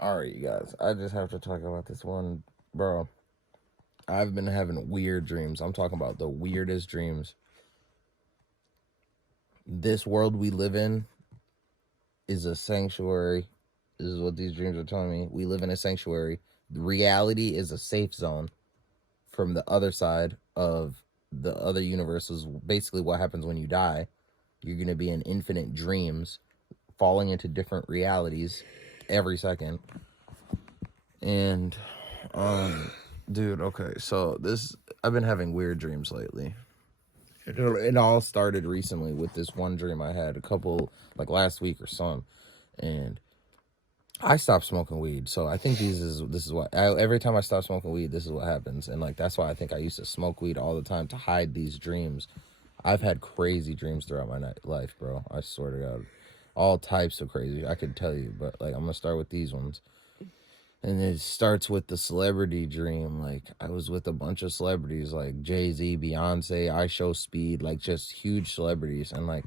Alright, you guys. I just have to talk about this one. Bro, I've been having weird dreams. I'm talking about the weirdest dreams. This world we live in is a sanctuary. This is what these dreams are telling me. We live in a sanctuary. Reality is a safe zone from the other side of the other universe. Is basically what happens when you die. You're going to be in infinite dreams, falling into different realities every second. And dude, okay, so this I've been having weird dreams lately. It all started recently with this one dream I had a couple like last week or something, and I stopped smoking weed. So I think this is what every time I stop smoking weed, this is what happens, and like that's why I think I used to smoke weed all the time to hide these dreams. I've had crazy dreams throughout my life, bro. I swear to God, all types of crazy. I could tell you, but like I'm gonna start with these ones. And it starts with the celebrity dream. Like, I was with a bunch of celebrities like Jay-Z, Beyonce, I Show Speed, like just huge celebrities. And like,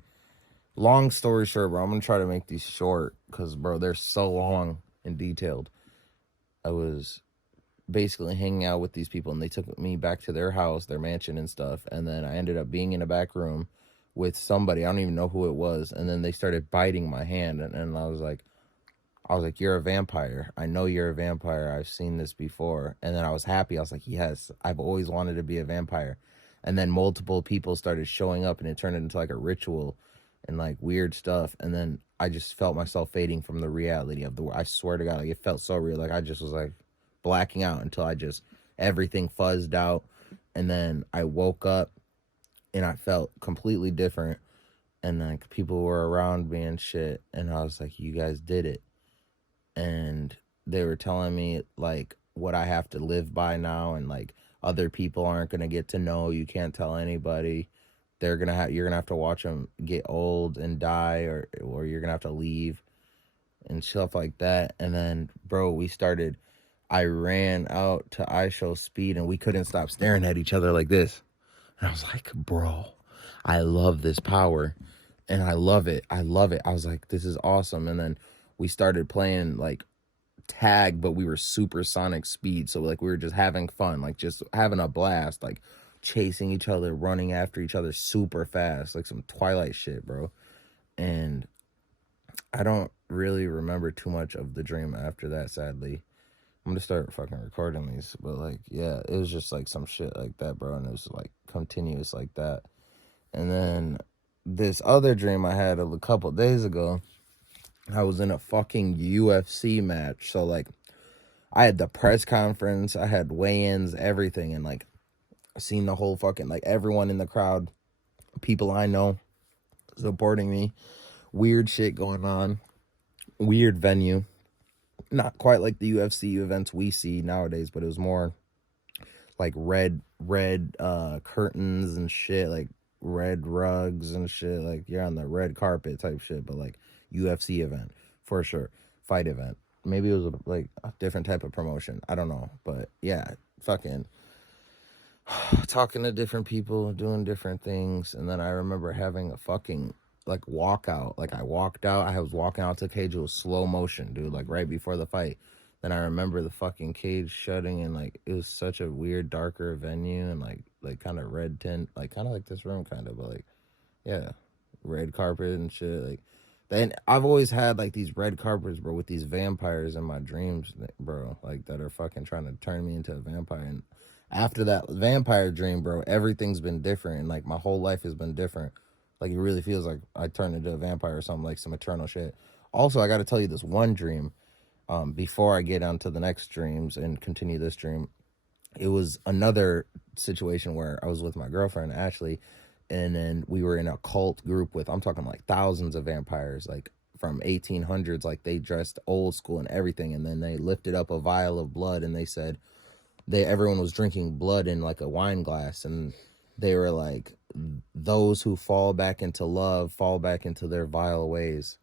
long story short, bro, I'm gonna try to make these short because, bro, they're so long and detailed. I was basically hanging out with these people and they took me back to their house, their mansion and stuff. And then I ended up being in a back room with somebody. I don't even know who it was. And then they started biting my hand. And I was like, you're a vampire. I know you're a vampire. I've seen this before. And then I was happy. I was like, yes, I've always wanted to be a vampire. And then multiple people started showing up and it turned into like a ritual and like weird stuff. And then I just felt myself fading from the reality of I swear to God, like it felt so real. Like I just was like blacking out until everything fuzzed out. And then I woke up and I felt completely different. And like people were around me and shit. And I was like, you guys did it. And they were telling me like what I have to live by now, and like other people aren't gonna get to know. You can't tell anybody. You're gonna have to watch them get old and die, or you're gonna have to leave and stuff like that. And then, bro, I ran out to I Show Speed, and we couldn't stop staring at each other like this. And I was like, bro, I love this power, and I love it. I love it. I was like, this is awesome. And then we started playing like tag, but we were supersonic speed. So like we were just having fun, like just having a blast, like chasing each other, running after each other super fast, like some Twilight shit, bro. And I don't really remember too much of the dream after that, sadly. I'm gonna start fucking recording these, but like, yeah, it was just like some shit like that, bro. And it was like continuous like that. And then this other dream I had a couple days ago, I was in a fucking UFC match. So like I had the press conference, I had weigh-ins, everything, and like I seen the whole fucking like everyone in the crowd, people I know supporting me, weird shit going on, weird venue. Not quite like the UFC events we see nowadays, but it was more like red curtains and shit, like red rugs and shit, like you're on the red carpet type shit, but like UFC event for sure, fight event. Maybe it was like a different type of promotion. I don't know, but yeah, fucking talking to different people, doing different things, and then I remember having a fucking like walkout. Like I walked out, I was walking out to the cage. It was slow motion, dude. Like right before the fight. Then I remember the fucking cage shutting, and like it was such a weird, darker venue, and like kind of red tint, like kind of like this room, kind of, but like yeah, red carpet and shit. Like then I've always had like these red carpets, bro, with these vampires in my dreams, bro, like that are fucking trying to turn me into a vampire. And after that vampire dream, bro, everything's been different, and like my whole life has been different. Like it really feels like I turned into a vampire or something, like some eternal shit. Also, I got to tell you this one dream. Before I get on to the next dreams and continue this dream, it was another situation where I was with my girlfriend Ashley, and then we were in a cult group with, I'm talking like thousands of vampires, like from 1800s, like they dressed old school and everything, and then they lifted up a vial of blood and they said everyone was drinking blood in like a wine glass, and they were like, those who fall back into love fall back into their vile ways.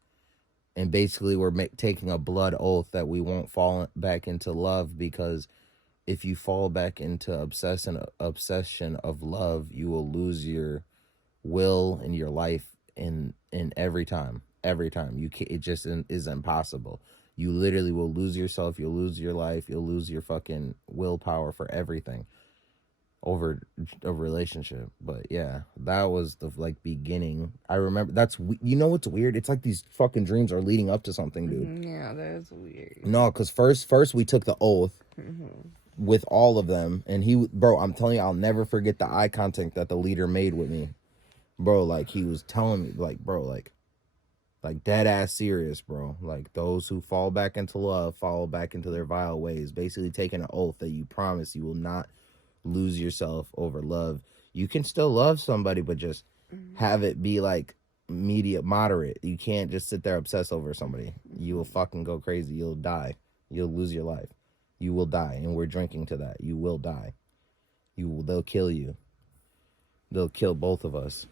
And basically we're taking a blood oath that we won't fall back into love, because if you fall back into obsession of love, you will lose your will in your life in every time you can, it just is impossible. You literally will lose yourself. You'll lose your life. You'll lose your fucking willpower for everything over a relationship. But yeah, that was the like beginning. I remember you know what's weird? It's like these fucking dreams are leading up to something, dude. Yeah, that's weird. No, because first we took the oath with all of them, and bro, I'm telling you, I'll never forget the eye contact that the leader made with me, bro. Like he was telling me, like, bro, like dead ass serious, bro. Like those who fall back into love fall back into their vile ways. Basically taking an oath that you promise you will not lose yourself over love. You can still love somebody, but just have it be like moderate. You can't just sit there obsess over somebody. You will fucking go crazy. You'll die. You'll lose your life. You will die, and we're drinking to that. You will die. They'll kill you. They'll kill both of us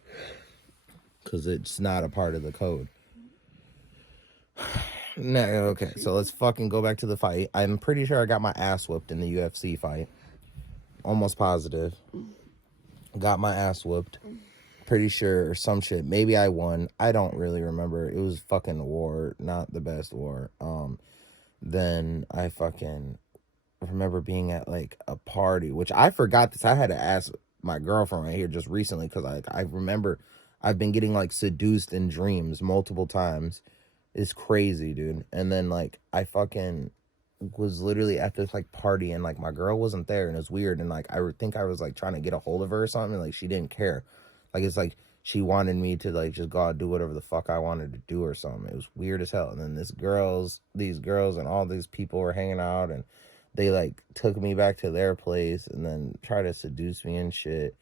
because it's not a part of the code. No, okay, so let's fucking go back to the fight. I'm pretty sure I got my ass whooped in the UFC fight. Almost positive. Got my ass whooped. Pretty sure, or some shit. Maybe I won. I don't really remember. It was fucking war, not the best war. Then I fucking remember being at like a party, which I forgot this. I had to ask my girlfriend right here just recently because I remember I've been getting like seduced in dreams multiple times. It's crazy, dude. And then like I fucking was literally at this like party and like my girl wasn't there and it was weird, and like I think I was like trying to get a hold of her or something, and like she didn't care. Like it's like she wanted me to like just go out and do whatever the fuck I wanted to do or something. It was weird as hell. And then these girls and all these people were hanging out, and they like took me back to their place and then tried to seduce me and shit.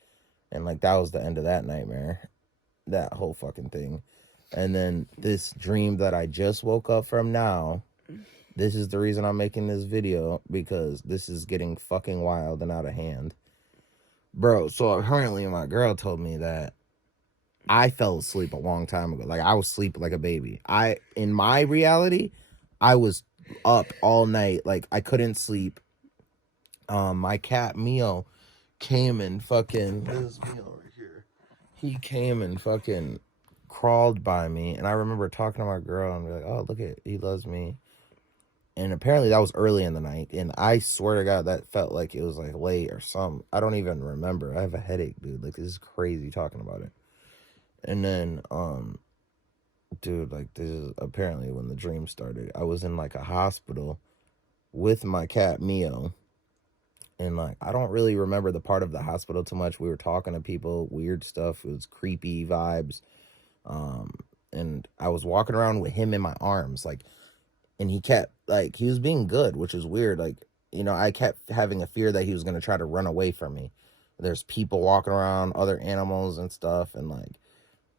And like that was the end of that nightmare. That whole fucking thing. And then this dream that I just woke up from now, this is the reason I'm making this video, because this is getting fucking wild and out of hand. Bro, so apparently my girl told me that I fell asleep a long time ago. Like I was asleep like a baby. In my reality, I was up all night. Like I couldn't sleep. My cat Mio came and fucking, this Mio right here. He came and fucking crawled by me, and I remember talking to my girl and be like, oh, look at, he loves me. And apparently that was early in the night, and I swear to God that felt like it was like late or something. I don't even remember. I have a headache, dude. Like this is crazy talking about it. And then dude, like this is apparently when the dream started. I was in like a hospital with my cat Mio, and like I don't really remember the part of the hospital too much. We were talking to people, weird stuff. It was creepy vibes. And I was walking around with him in my arms, like, and he kept like, he was being good, which was weird. Like, you know, I kept having a fear that he was going to try to run away from me. There's people walking around, other animals and stuff, and like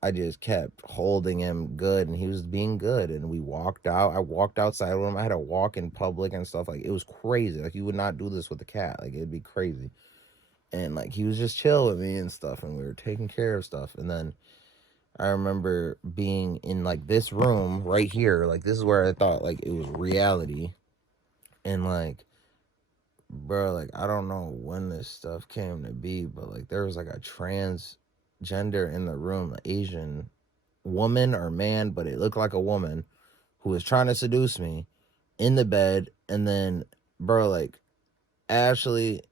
I just kept holding him good, and he was being good. And we walked out. I walked outside with him. I had to walk in public and stuff. Like it was crazy. Like you would not do this with a cat. Like it'd be crazy. And like he was just chill with me and stuff, and we were taking care of stuff. And then I remember being in like this room right here. Like this is where I thought like it was reality. And like, bro, like I don't know when this stuff came to be, but like there was like a transgender in the room, an Asian woman or man, but it looked like a woman who was trying to seduce me in the bed. And then, bro, like Ashley,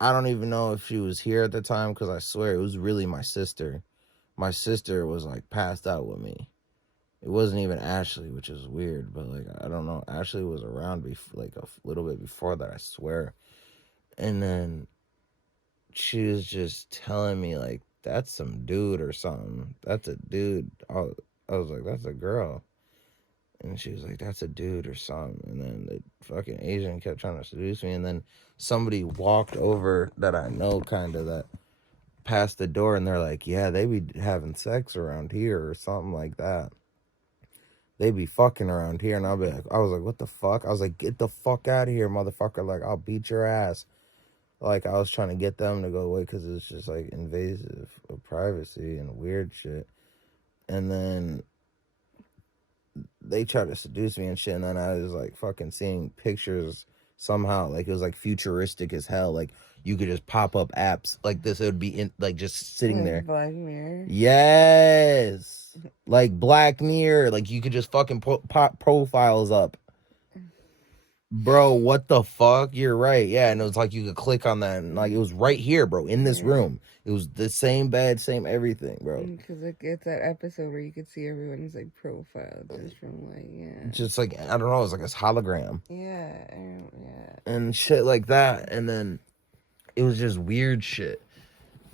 I don't even know if she was here at the time, because I swear it was really my sister. My sister was like passed out with me. It wasn't even Ashley, which is weird, but like I don't know. Ashley was around like a little bit before that, I swear. And then she was just telling me like, that's some dude or something. That's a dude. I was like, that's a girl. And she was like, that's a dude or something. And then the fucking Asian kept trying to seduce me. And then somebody walked over that I know, kind of, that past the door, and they're like, yeah, they be having sex around here or something like that. They be fucking around here. And I was like, what the fuck? I was like, get the fuck out of here, motherfucker. Like, I'll beat your ass. Like, I was trying to get them to go away because it's just like invasive of privacy and weird shit. And then they tried to seduce me and shit. And then I was like fucking seeing pictures somehow. Like, it was like futuristic as hell. Like, you could just pop up apps like this. It would be in like just sitting Like there. Black Mirror. Yes. Like Black Mirror. Like you could just fucking pop profiles up Bro, what the fuck? You're right. Yeah, and it was like you could click on that, and like it was right here, bro, in this room. It was the same bed, same everything, bro. Because like it's that episode where you could see everyone's like profile just from like Just like I don't know, it was like a hologram yeah. and shit like that, and then it was just weird shit,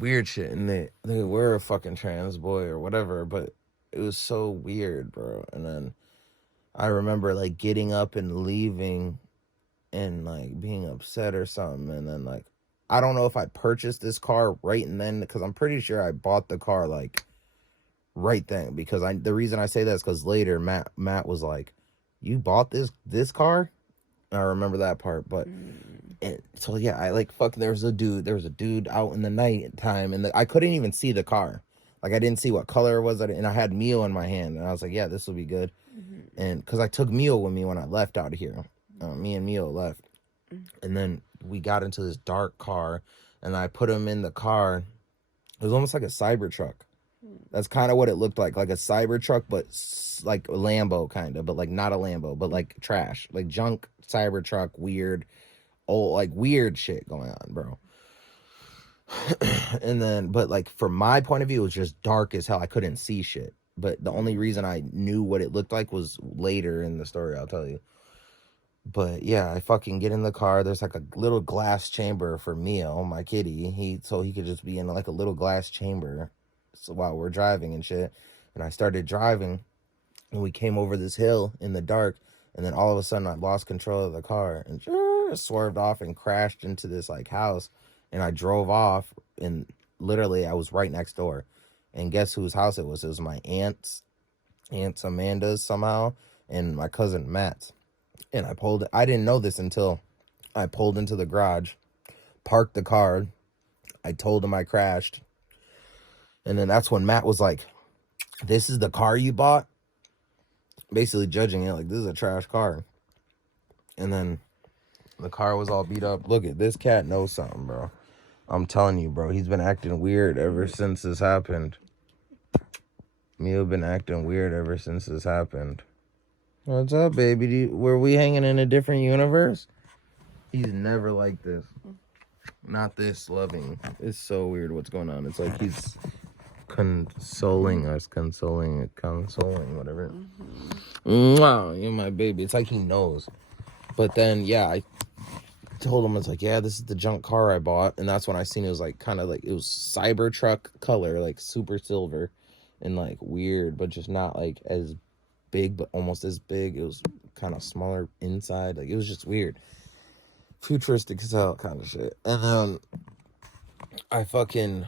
and they were a fucking trans boy or whatever, but it was so weird, bro. And then I remember like getting up and leaving and like being upset or something, and then like I don't know if I purchased this car right and then, because I'm pretty sure I bought the car like right then, because the reason I say that is because later Matt was like, you bought this car. And I remember that part, but and so yeah, I like fuck. There was a dude out in the night time, and I couldn't even see the car. Like I didn't see what color it was, and I had Mio in my hand, and I was like, yeah, this will be good. And because I took Mio with me when I left out of here, me and Mio left, and then we got into this dark car, and I put him in the car. It was almost like a Cybertruck. That's kind of what it looked like a Cybertruck, but like a Lambo kind of, but like not a Lambo, but like trash, like junk Cybertruck, weird, old, like weird shit going on, bro. And then, but like from my point of view, it was just dark as hell. I couldn't see shit. But the only reason I knew what it looked like was later in the story, I'll tell you. But yeah, I fucking get in the car. There's like a little glass chamber for Mio, my kitty. So he could just be in like a little glass chamber, so while we're driving and shit. And I started driving, and we came over this hill in the dark, and then all of a sudden I lost control of the car and swerved off and crashed into this like house. And I drove off, and literally I was right next door. And guess whose house it was? It was my aunt's Amanda's somehow, and my cousin Matt's. And I didn't know this until I pulled into the garage, parked the car. I told him I crashed. And then that's when Matt was like, this is the car you bought? Basically judging it like, this is a trash car. And then the car was all beat up. Look at this cat knows something, bro. I'm telling you, bro. He's been acting weird ever since this happened. Mio been acting weird ever since this happened. What's up, baby? Were we hanging in a different universe? He's never like this. Not this loving. It's so weird what's going on. It's like he's consoling us, consoling, whatever. Mwah, you're my baby. It's like he knows. But then, yeah, I told him, it's like, yeah, this is the junk car I bought. And that's when I seen it was like kind of like, it was Cybertruck color, like super silver and like weird, but just not like as big, but almost as big. It was kind of smaller inside. Like it was just weird. Futuristic as hell kind of shit. And then I fucking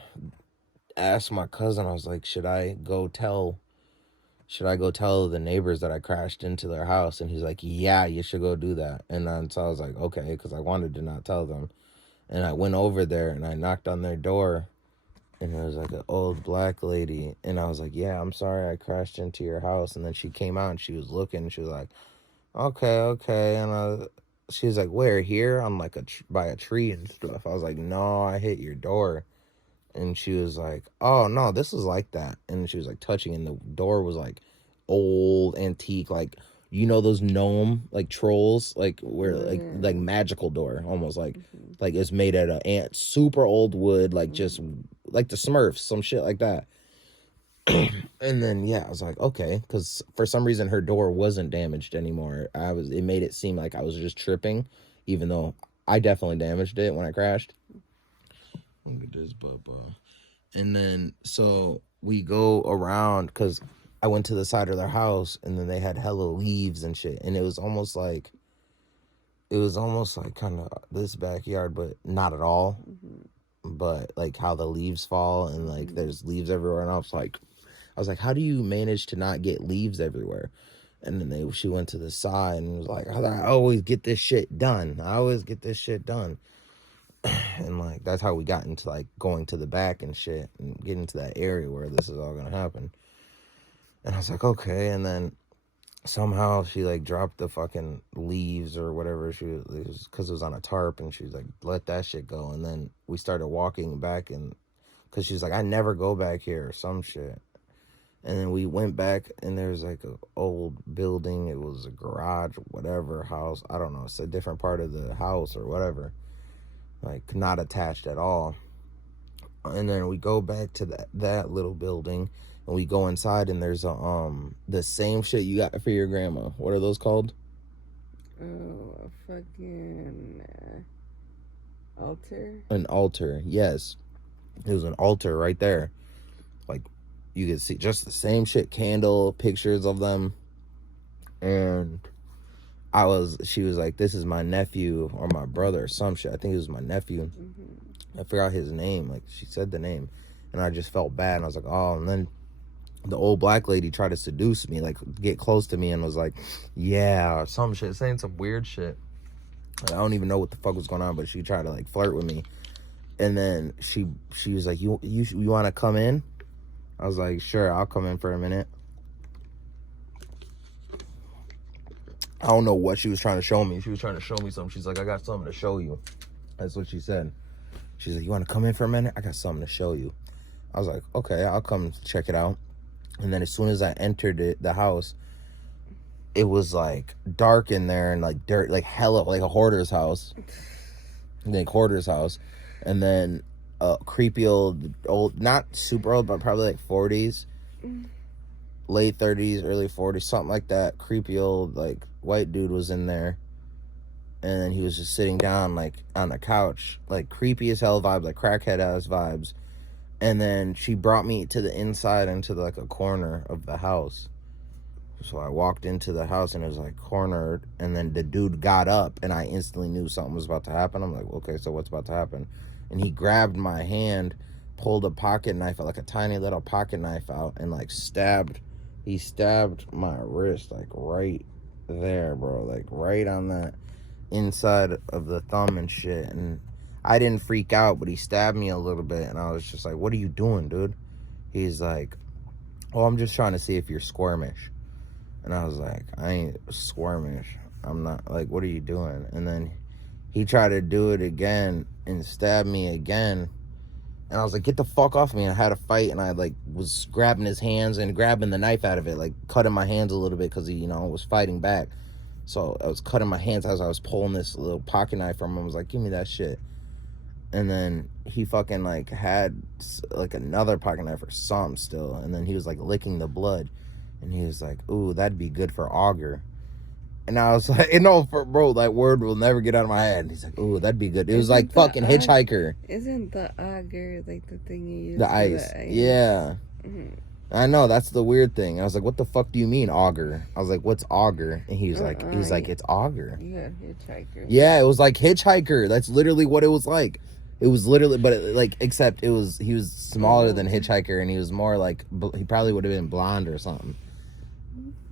asked my cousin, I was like, should I go tell the neighbors that I crashed into their house? And he's like, yeah, you should go do that. And then so I was like, okay, because I wanted to not tell them. And I went over there and I knocked on their door, and it was like an old black lady. And I was like, yeah, I'm sorry I crashed into your house. And then she came out and she was looking, and she was like, okay. And she was like, where, here? I'm like by a tree and stuff. I was like, no, I hit your door. And she was like, oh no, this is like that. And she was like touching, and the door was like old antique, like, you know, those gnome like trolls, like where like magical door, almost like it's made out of super old wood, like just like the Smurfs, some shit like that. And then yeah, I was like, okay, because for some reason her door wasn't damaged anymore. It made it seem like I was just tripping, even though I definitely damaged it when I crashed. Look at this, Bubba. And then so we go around, because I went to the side of their house, and then they had hella leaves and shit, and it was almost like kind of this backyard, but not at all. But like how the leaves fall, and like there's leaves everywhere, and I was like, how do you manage to not get leaves everywhere? And then she went to the side and was like, I always get this shit done. And like that's how we got into like going to the back and shit and getting to that area where this is all gonna happen. And I was like, okay. And then somehow she like dropped the fucking leaves or whatever. It was because it was on a tarp, and she was like, let that shit go. And then we started walking back, and because she was like, I never go back here or some shit. And then we went back, and there's like a old building. It was a garage, whatever house. I don't know. It's a different part of the house or whatever. Like not attached at all. And then we go back to that little building, and we go inside, and there's the same shit you got for your grandma. What are those called? Oh, a fucking altar. An altar. Yes, it was an altar right there. Like you could see just the same shit, candle, pictures of them. And she was like, this is my nephew or my brother or some shit. I think it was my nephew. I forgot his name. Like she said the name, and I just felt bad. And I was like, oh. And then the old black lady tried to seduce me, like get close to me, and was like, yeah, or some shit, saying some weird shit. Like, I don't even know what the fuck was going on, but she tried to like flirt with me. And then she was like, you want to come in? I was like, sure, I'll come in for a minute. I don't know what she was trying to show me. She was trying to show me something. She's like, I got something to show you. That's what she said. She's like, you want to come in for a minute? I got something to show you. I was like, okay, I'll come check it out. And then as soon as I entered the house, it was like dark in there and like dirt, like hella, like a hoarder's house. Like hoarder's house. And then a creepy old, not super old, but probably like 40s, late 30s, early 40s, something like that. Creepy old, like, white dude was in there. And then he was just sitting down, like, on the couch. Like, creepy as hell vibes, like, crackhead-ass vibes. And then she brought me to the inside, into, like, a corner of the house. So I walked into the house, and it was, like, cornered. And then the dude got up, and I instantly knew something was about to happen. I'm like, okay, so what's about to happen? And he grabbed my hand, pulled a pocket knife, like a tiny little pocket knife out, and, like, he stabbed my wrist, like, right there, bro. Like, right on that inside of the thumb and shit. And I didn't freak out, but he stabbed me a little bit, and I was just like, what are you doing, dude? He's like, oh, I'm just trying to see if you're squirmish. And I was like, I ain't squirmish. I'm not. Like, what are you doing? And then he tried to do it again and stab me again. And I was like, get the fuck off me. And I had a fight, and I like was grabbing his hands and grabbing the knife out of it, like cutting my hands a little bit because he, was fighting back. So I was cutting my hands as I was pulling this little pocket knife from him. I was like, give me that shit. And then he fucking like had like another pocket knife or something still. And then he was like licking the blood. And he was like, ooh, that'd be good for auger. And I was like, bro, that word will never get out of my head. And he's like, ooh, that'd be good. It was like fucking Hitchhiker. Isn't the auger like the thing you use? The ice. Yeah. Mm-hmm. I know, that's the weird thing. I was like, what the fuck do you mean auger? I was like, what's auger? And he was like, it's auger. Yeah, Hitchhiker. Yeah, it was like Hitchhiker. That's literally what it was like. It was literally, but except he was smaller than Hitchhiker, and he was more like, he probably would have been blonde or something,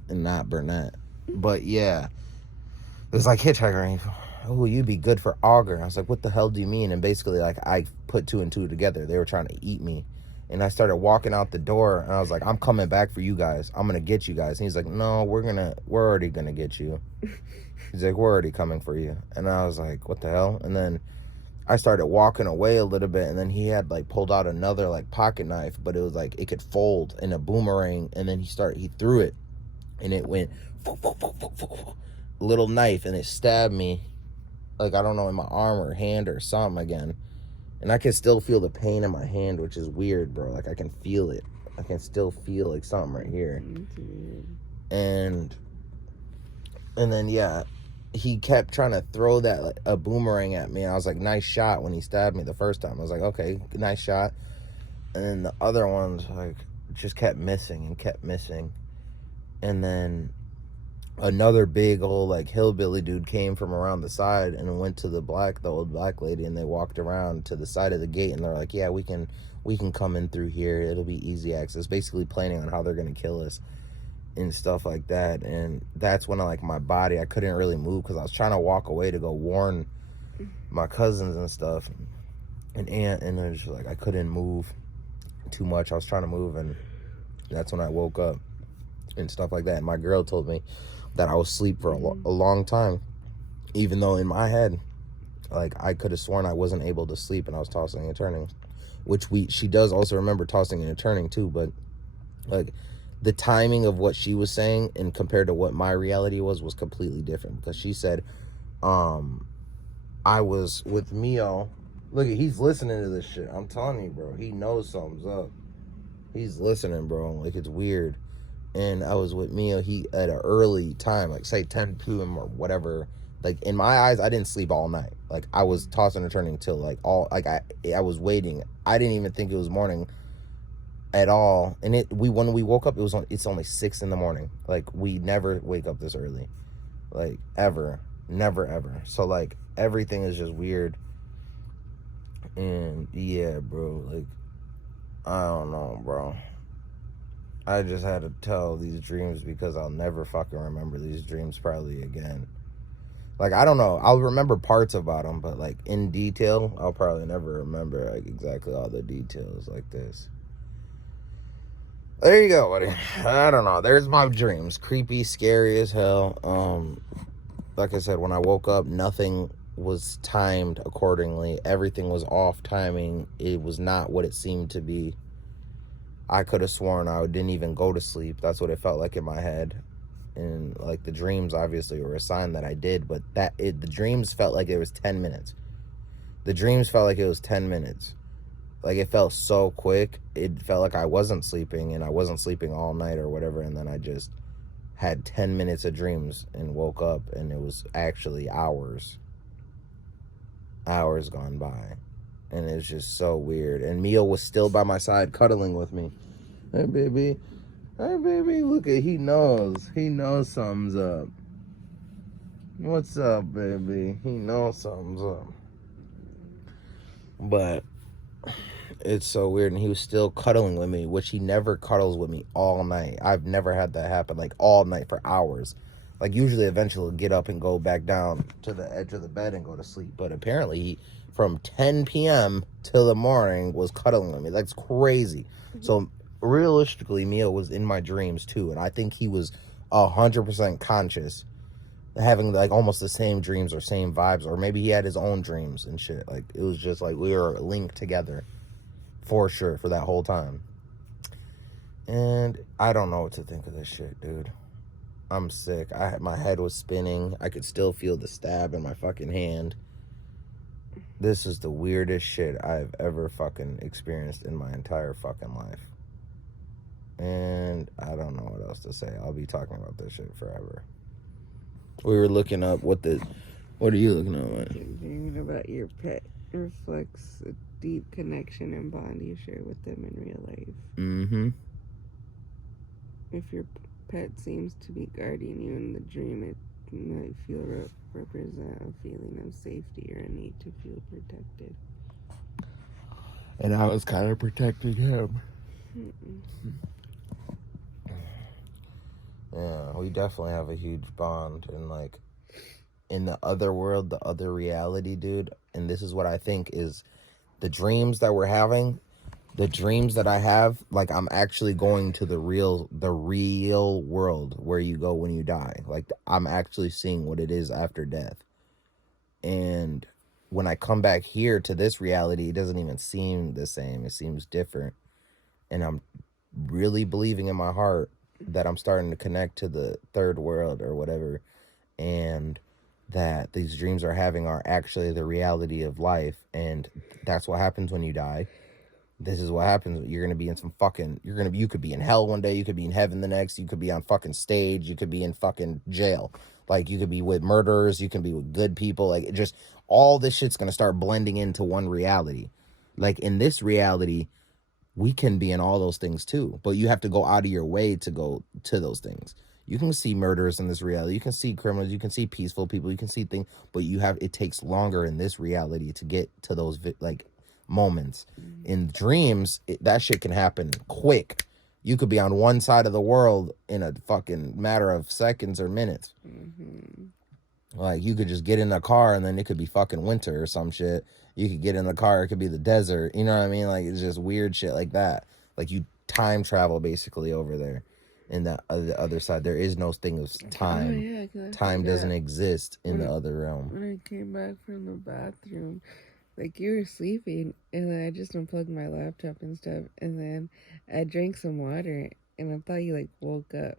and not brunette. But yeah, it was like Hitchhiker. And oh, you'd be good for auger. And I was like, what the hell do you mean? And basically, like, I put two and two together. They were trying to eat me. And I started walking out the door, and I was like, I'm coming back for you guys. I'm going to get you guys. And he's like, no, we're already going to get you. He's like, we're already coming for you. And I was like, what the hell? And then I started walking away a little bit, and then he had, like, pulled out another, like, pocket knife, but it was, like, it could fold in a boomerang, and then he threw it, and it went, little knife, and it stabbed me, like, I don't know, in my arm or hand or something again. And I can still feel the pain in my hand, which is weird, bro. Like, I can feel it. I can still feel, like, something right here. And then, yeah, he kept trying to throw that, like, a boomerang at me. I was like, nice shot when he stabbed me the first time. I was like, okay, nice shot. And then the other ones, like, just kept missing and kept missing. And then another big old, like, hillbilly dude came from around the side and went to the old black lady, and they walked around to the side of the gate, and they're like, yeah, we can come in through here. It'll be easy access, basically planning on how they're going to kill us and stuff like that. And that's when I couldn't really move because I was trying to walk away to go warn my cousins and stuff and aunt, and it was just like I couldn't move too much. I was trying to move, and that's when I woke up and stuff like that. And my girl told me that I was asleep for a long time, even though in my head, like, I could have sworn I wasn't able to sleep, and I was tossing and turning, which she does also remember tossing and turning too. But like, the timing of what she was saying and compared to what my reality was completely different, because she said, I was with Mio. Look, he's listening to this shit. I'm telling you, bro. He knows something's up. He's listening, bro. Like, it's weird. And I was with Mio. He at an early time, like say 10 p.m. or whatever. Like, in my eyes, I didn't sleep all night. Like, I was tossing and turning till like I was waiting. I didn't even think it was morning at all. And when we woke up, it's only 6 in the morning. Like, we never wake up this early, like, ever, never ever. So like, everything is just weird. And yeah, bro, like, I don't know, bro. I just had to tell these dreams because I'll never fucking remember these dreams probably again. Like, I don't know. I'll remember parts about them, but like in detail, I'll probably never remember like exactly all the details like this. There you go, buddy. I don't know. There's my dreams. Creepy, scary as hell. Like I said, when I woke up, nothing was timed accordingly. Everything was off timing. It was not what it seemed to be. I could have sworn I didn't even go to sleep. That's what it felt like in my head. And like, the dreams obviously were a sign that I did, but the dreams felt like it was 10 minutes. The dreams felt like it was 10 minutes. Like, it felt so quick. It felt like I wasn't sleeping, and I wasn't sleeping all night or whatever, and then I just had 10 minutes of dreams and woke up, and it was actually hours gone by. And it's just so weird. And Mio was still by my side cuddling with me. Hey, baby. Hey, baby. Look at, he knows something's up. What's up, baby? He knows something's up. But it's so weird. And he was still cuddling with me, which he never cuddles with me all night. I've never had that happen, like, all night for hours. Like, usually eventually he'll get up and go back down to the edge of the bed and go to sleep. But apparently he, from 10 p.m. till the morning, was cuddling with me. That's crazy. So realistically, Mio was in my dreams too, and I think he was 100% conscious, having like almost the same dreams or same vibes, or maybe he had his own dreams and shit. Like, it was just like we were linked together for sure for that whole time. And I don't know what to think of this shit, dude. I'm sick. My head was spinning. I could still feel the stab in my fucking hand. This is the weirdest shit I've ever fucking experienced in my entire fucking life. And I don't know what else to say. I'll be talking about this shit forever. We were looking up what are you looking at? Dreaming about your pet reflects a deep connection and bond you share with them in real life. Mm-hmm. If your pet seems to be guarding you in the dream, it might represent a feeling of safety or a need to feel protected. And I was kind of protecting him. Yeah, we definitely have a huge bond. And like, in the other world, the other reality, dude, and this is what I think is the dreams that we're having, the dreams that I have, like, I'm actually going to the real world where you go when you die. Like, I'm actually seeing what it is after death. And when I come back here to this reality, it doesn't even seem the same. It seems different. And I'm really believing in my heart that I'm starting to connect to the third world or whatever, and that these dreams are having are actually the reality of life. And that's what happens when you die. This is what happens. You're going to be in some fucking, you could be in hell one day, you could be in heaven the next, you could be on fucking stage, you could be in fucking jail. Like, you could be with murderers, you can be with good people. Like, it just, all this shit's going to start blending into one reality. Like, in this reality, we can be in all those things too, but you have to go out of your way to go to those things. You can see murderers in this reality, you can see criminals, you can see peaceful people, you can see things, but it takes longer in this reality to get to those like moments. In dreams, that shit can happen quick. You could be on one side of the world in a fucking matter of seconds or minutes. Like, you could just get in a car and then it could be fucking winter or some shit. You could get in the car, it could be the desert. You know what I mean? Like, it's just weird shit like that. Like, you time travel basically over there. In the other side, there is no thing of time. Oh, yeah, time doesn't exist in the other realm. When I came back from the bathroom, like, you were sleeping, and then I just unplugged my laptop and stuff, and then I drank some water, and I thought you like woke up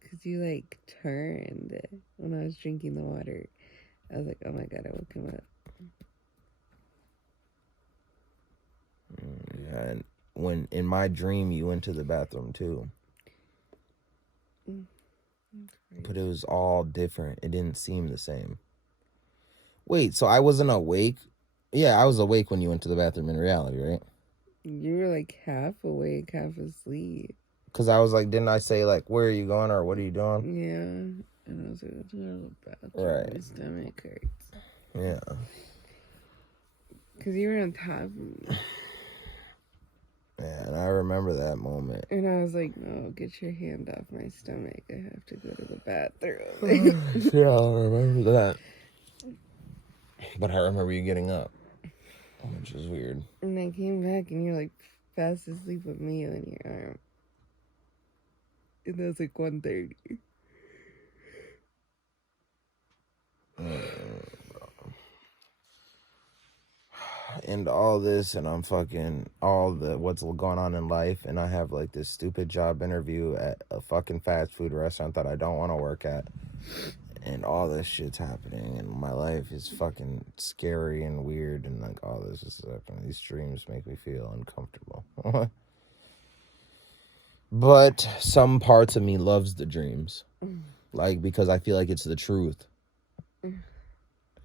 because you like turned when I was drinking the water. I was like, oh my god, I woke him up. Yeah, and when in my dream you went to the bathroom too. But it was all different. It didn't seem the same. Wait, so I wasn't awake? Yeah, I was awake when you went to the bathroom in reality, right? You were like half awake, half asleep. Because I was like, didn't I say, like, where are you going or what are you doing? Yeah. And I was like, let's go to the bathroom. Right. My stomach hurts. Yeah. Because you were on top of me. Yeah, and I remember that moment. And I was like, no, get your hand off my stomach. I have to go to the bathroom. Yeah, I remember that. But I remember you getting up, which is weird. And I came back and you're like fast asleep with me on your arm. And that was like 1:30. And all this, and I'm fucking all the what's going on in life, and I have like this stupid job interview at a fucking fast food restaurant that I don't want to work at, and all this shit's happening, and my life is fucking scary and weird, and like all this is happening. These dreams make me feel uncomfortable. But some parts of me loves the dreams, like because I feel like it's the truth.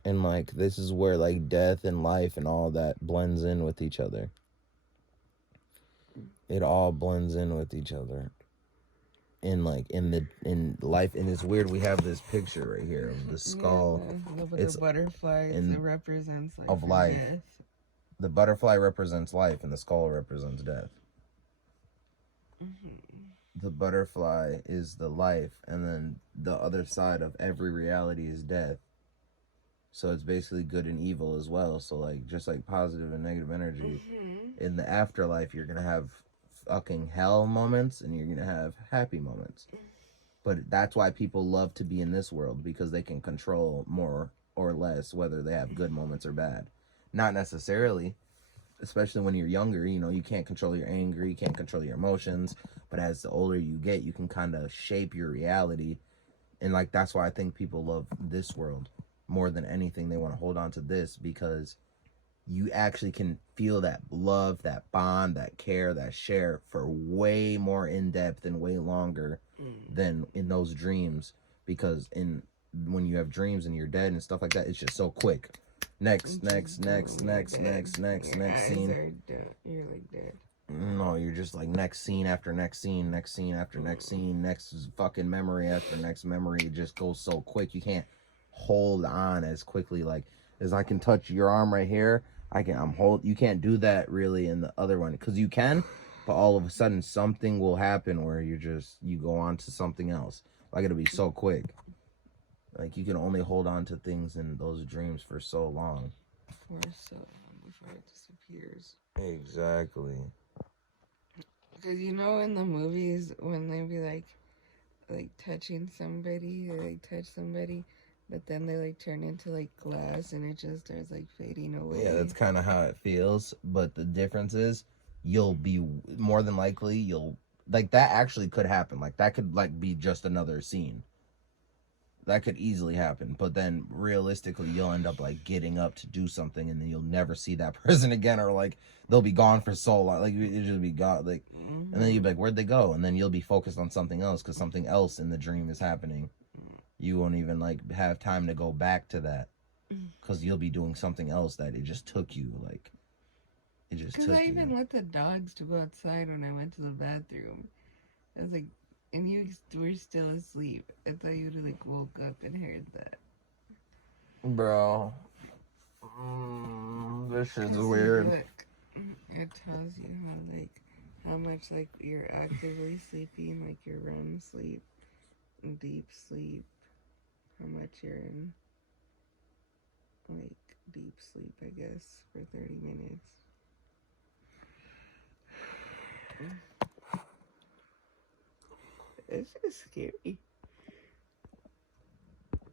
And like this is where like death and life and all that blends in with each other. It all blends in with each other. In life, and it's weird. We have this picture right here of the skull. Yeah, It's the butterflies. It represents life of and life. death. The butterfly represents life, and the skull represents death. The butterfly is the life, and then the other side of every reality is death. So it's basically good and evil as well. So like just like positive and negative energy. In the afterlife, you're gonna have fucking hell moments and you're gonna have happy moments. But that's why people love to be in this world, because they can control more or less whether they have good moments or bad. Not necessarily, especially when you're younger, you know, you can't control your anger, you can't control your emotions. But as the older you get, you can kind of shape your reality. And like that's why I think people love this world more than anything. They want to hold on to this because you actually can feel that love, that bond, that care, that share for way more in depth and way longer than in those dreams. Because when you have dreams and you're dead and stuff like that, it's just so quick. Next scene. You're like dead. No, you're just like next scene after next scene, next scene after next scene, next fucking memory after next memory. It just goes so quick. You can't hold on as quickly. Like as I can touch your arm right here, you can't do that really in the other one, because you can, but all of a sudden something will happen where you go on to something else. Like it'll be so quick. Like you can only hold on to things in those dreams for so long. For so long before it disappears. Exactly. Because you know in the movies when they be like touching somebody, they like touch somebody, but then they like turn into like glass and it just starts like fading away. Yeah, that's kind of how it feels. But the difference is you'll be more than likely like that actually could happen. Like that could like be just another scene. That could easily happen. But then realistically you'll end up like getting up to do something and then you'll never see that person again, or like they'll be gone for so long. Like it'll just be gone. Like and then you'll be like, where'd they go? And then you'll be focused on something else because something else in the dream is happening. You won't even like have time to go back to that because you'll be doing something else that it just took you. Like it just took you. Because I even let the dogs to go outside when I went to the bathroom. I was like, and you were still asleep. I thought you would have like woke up and heard that. Bro, this shit's weird. Look, it tells you how much like you're actively sleeping, like your REM sleep, and deep sleep. How much you're in like deep sleep, I guess, for 30 minutes. It's just scary.